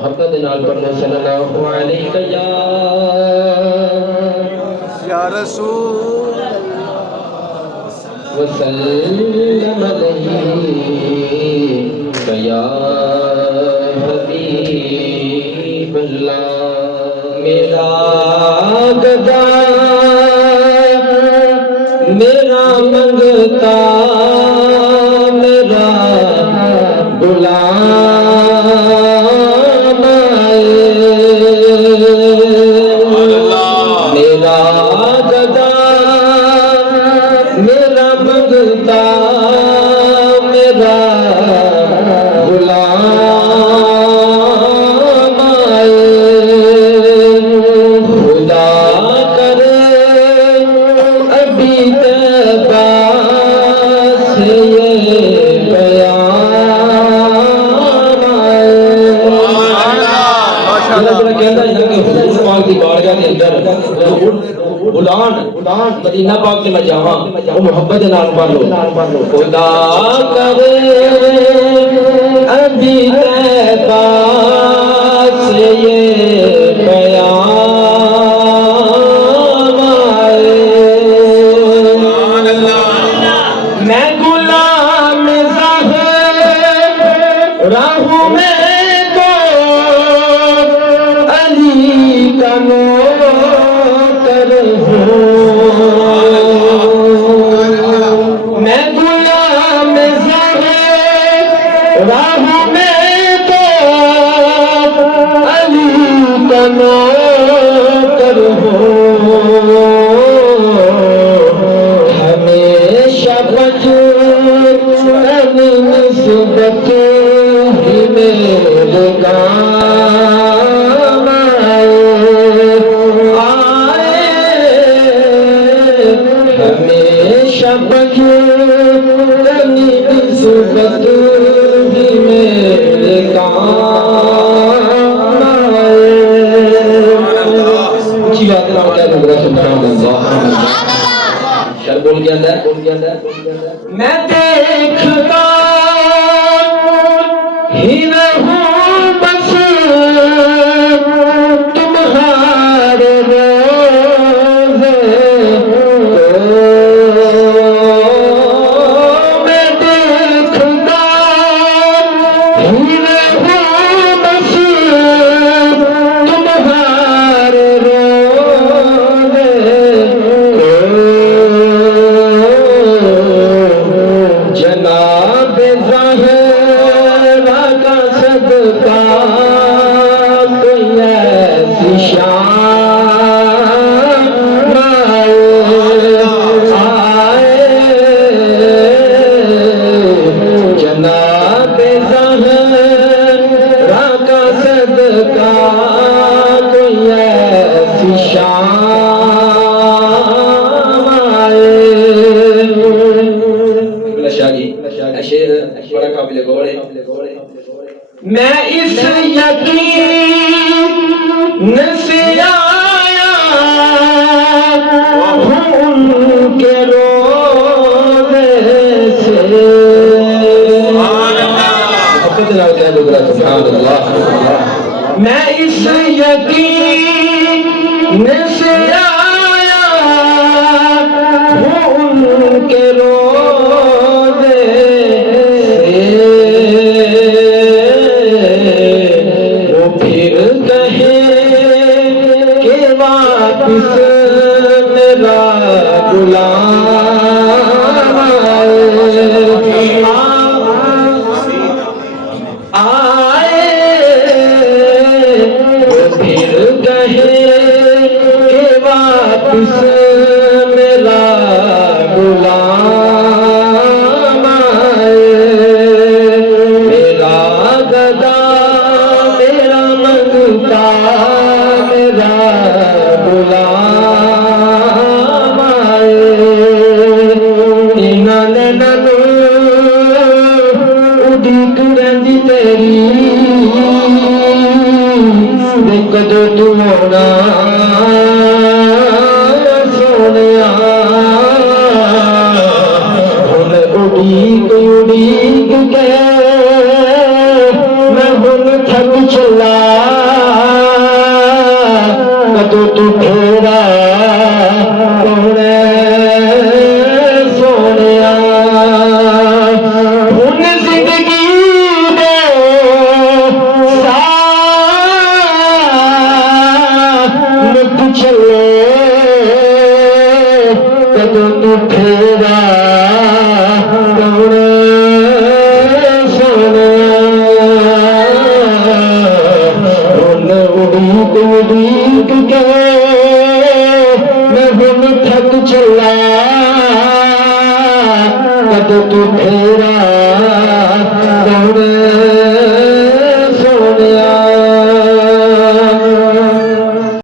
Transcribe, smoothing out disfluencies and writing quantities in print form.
मोहब्बत नाल पढ़ो सल्लल्लाहु अलैहि या रसूल वसल्लम अलैहि या हबीबल्लाह। मेरा गदा मेरा मंगता मेरा गुलाम मेरा गदा मेरा मंगता मेरा गुलाम खुदा करे अभी तैबा से ये बयान कहता है कि हुजूर पाक की बारगाह के अंदर बुलान मदीना पाक से मैं जावा वो मोहब्बत नाल पढ़ लो खुदा करे अभी तैबा से ये बयान मैं गुलाम ज़हरा हूँ मैं तो अली का नौकर हूँ मैं गुलाम ज़हरा हूँ मैं तो अली का नौकर हूँ हमेशा निस्बत ही मेरे काम आए हमेशा निस्बत ही मेरे काम आए। अच्छी बात है क्या सुभान अल्लाह शर बोल के अंदर मैं देखता ही रहूं बस तुम्हारे रोज़े मैं देखता ही रहूं बस तुम्हारे रोज़े जनाब ज़हरा का सदका कोई ऐसी शान आए जनाब ज़हरा का सदका कोई ऐसी शान आए। शेर बड़ा काबिल गौर है। मैं इस यकीन से आया हूँ उनके रोज़े से मैं इस यकीन से आया हूँ उनके रोज़े वो फिर कहे कि वापिस मेरा गुलाम आए वो फिर कहे कि वापिस मेरा गुलाम आए मेरा गदा मेरा मंगता मेरा गुलाम आए इन्होंने ननू उड़ीक रही तेरी कदों तू होना सोने हुन उड़ीक के मैं हुन थक चला कदों तू फेरा कौने सोनिया हुन जिंदगी दे मुख चले कदों तू फेरा कौने उड़ीक के मैं हुन थक चला कद तू फेरा